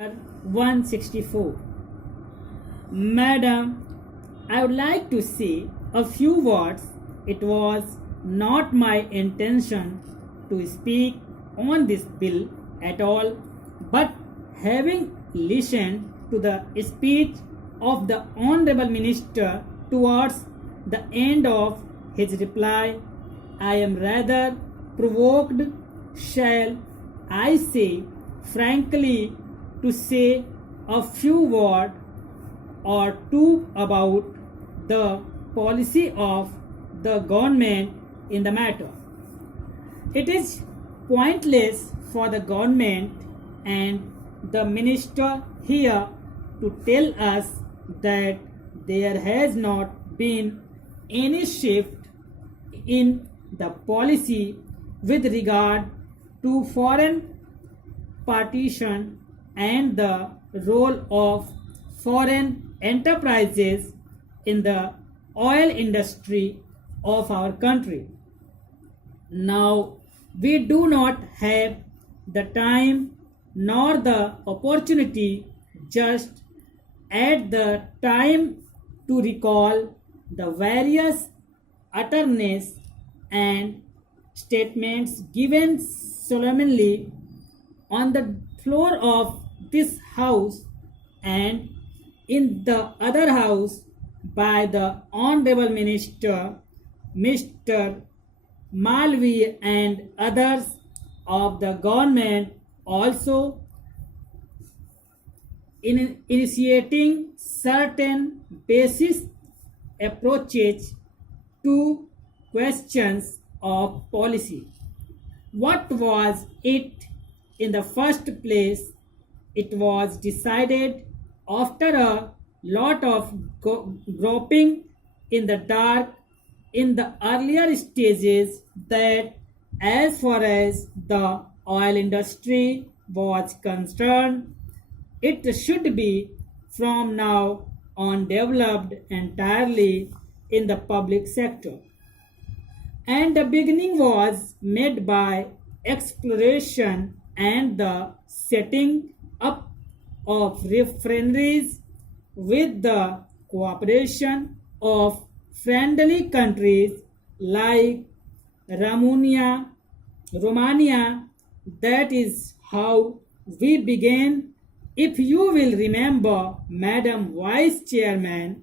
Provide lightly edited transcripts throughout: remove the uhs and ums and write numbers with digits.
164. Madam, I would like to say a few words. It was not my intention to speak on this bill at all, but having listened to the speech of the Honorable Minister towards the end of his reply, I am rather provoked, shall I say frankly, to say a few words or two about the policy of the government in the matter. It is pointless for the government and the minister here to tell us that there has not been any shift in the policy with regard to foreign partition and the role of foreign enterprises in the oil industry of our country. Now, we do not have the time nor the opportunity just at the time to recall the various utterances and statements given solemnly on the floor of this house and in the other house by the Honorable Minister, Mr. Malvi, and others of the government, also in initiating certain basis approaches to questions of policy. What was it in the first place? It was decided after a lot of groping in the dark in the earlier stages that as far as the oil industry was concerned, it should be from now on developed entirely in the public sector. And the beginning was made by exploration and the setting up of refineries with the cooperation of friendly countries like Romania. That is how we began. If you will remember, Madam Vice Chairman,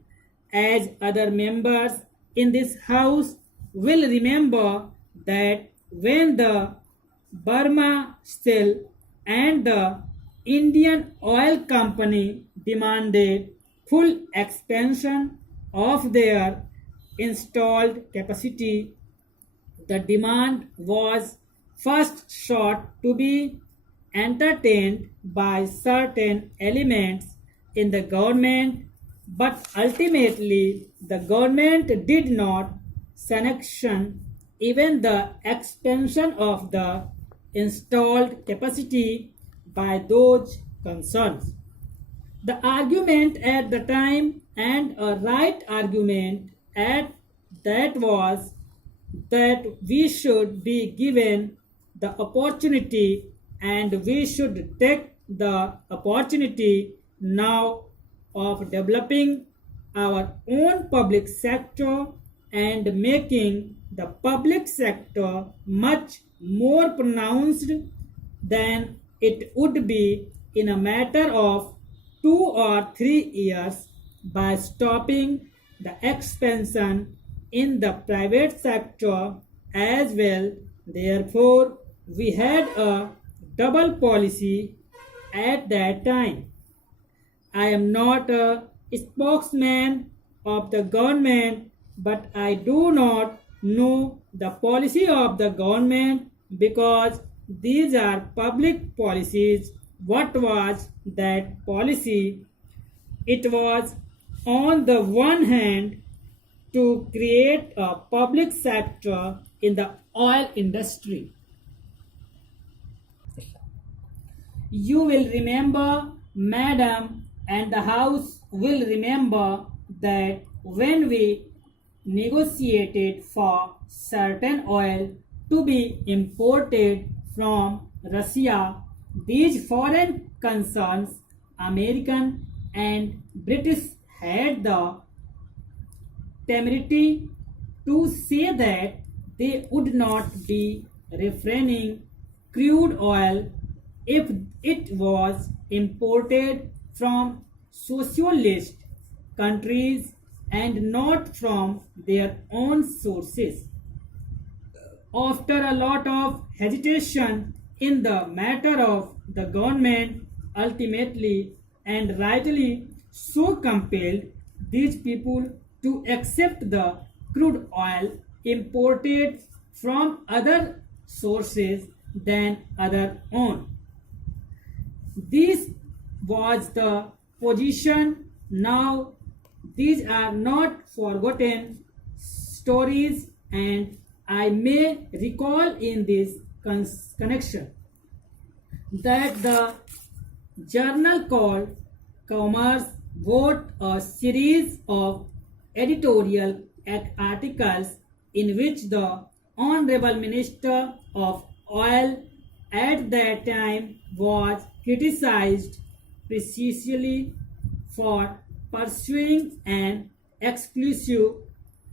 as other members in this house will remember, that when the Burma Shell and the Indian Oil Company demanded full expansion of their installed capacity, the demand was first sought to be entertained by certain elements in the government, but ultimately the government did not sanction even the expansion of the installed capacity by those concerned. The argument at the time, and a right argument at that, was that we should be given the opportunity and we should take the opportunity now of developing our own public sector and making the public sector much more pronounced than it would be in a matter of 2 or 3 years by stopping the expansion in the private sector as well. Therefore, we had a double policy at that time. I am not a spokesman of the government, but I do not know the policy of the government because these are public policies. What was that policy? It was, on the one hand, to create a public sector in the oil industry. You will remember, Madam, and the House will remember, that when we negotiated for certain oil to be imported from Russia, these foreign concerns American and British had the temerity to say that they would not be refining crude oil if it was imported from socialist countries and not from their own sources. After a lot of hesitation in the matter of the government ultimately and rightly so compelled these people to accept the crude oil imported from other sources than other own. This was the position. Now, these are not forgotten stories, and I may recall in this connection that the journal called Commerce wrote a series of editorial articles in which the Honorable Minister of Oil at that time was criticized precisely for pursuing an exclusive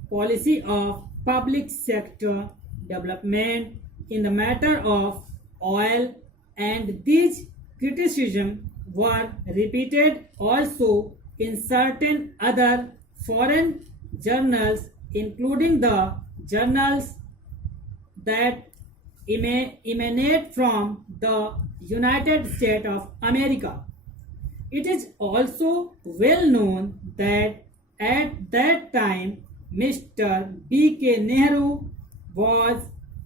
policy of public sector development in the matter of oil, and these criticisms were repeated also in certain other foreign journals, including the journals that emanate from the United States of America. It is also well known that at that time Mr. B.K. Nehru was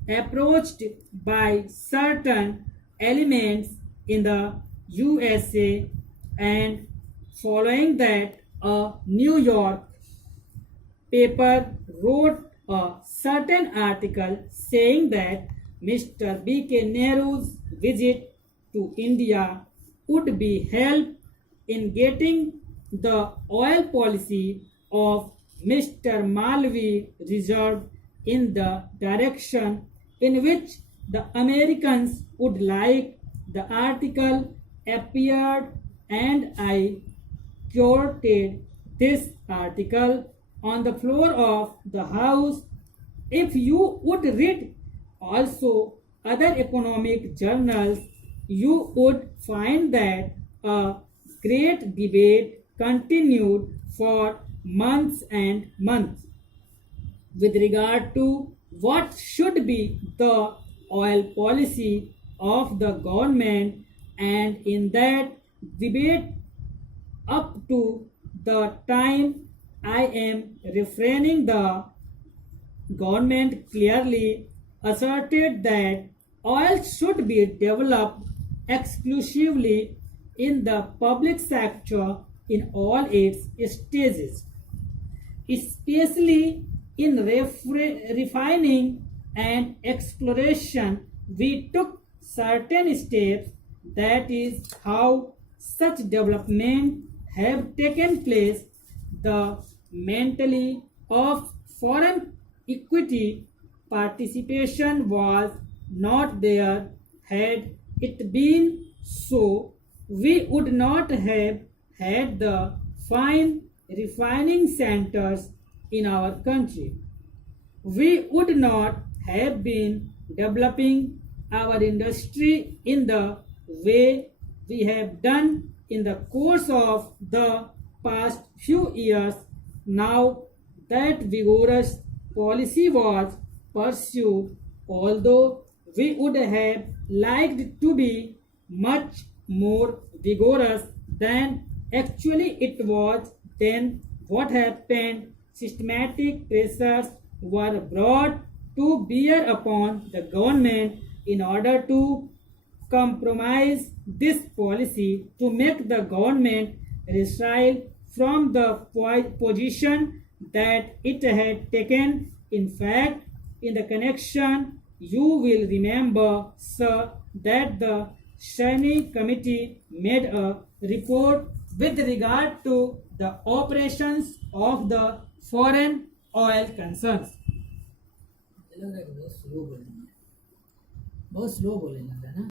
approached by certain elements in the USA, and following that a New York paper wrote a certain article saying that Mr. B.K. Nehru's visit to India would be help in getting the oil policy of Mr. Malvi reserved in the direction in which the Americans would like. The article appeared, and I quoted this article on the floor of the House. If you would read also other economic journals, you would find that a great debate continued for months and months with regard to what should be the oil policy of the government, and in that debate up to the time I am referring, the government clearly asserted that oil should be developed exclusively in the public sector in all its stages, especially in refining and exploration. We took certain steps. That is how such development have taken place. The mentality of foreign equity participation was not there. Had it been so, we would not have had the fine refining centers in our country. We would not have been developing our industry in the way we have done in the course of the past few years. Now that vigorous policy was pursued, although we would have liked to be much more vigorous than actually it was, then what happened? Systematic pressures were brought to bear upon the government in order to compromise this policy, to make the government recoil from the position that it had taken. In fact, in the connection, you will remember, sir, that the Sharni committee made a report with regard to the operations of the foreign oil concerns. बहुत slow बोलने लगा ना।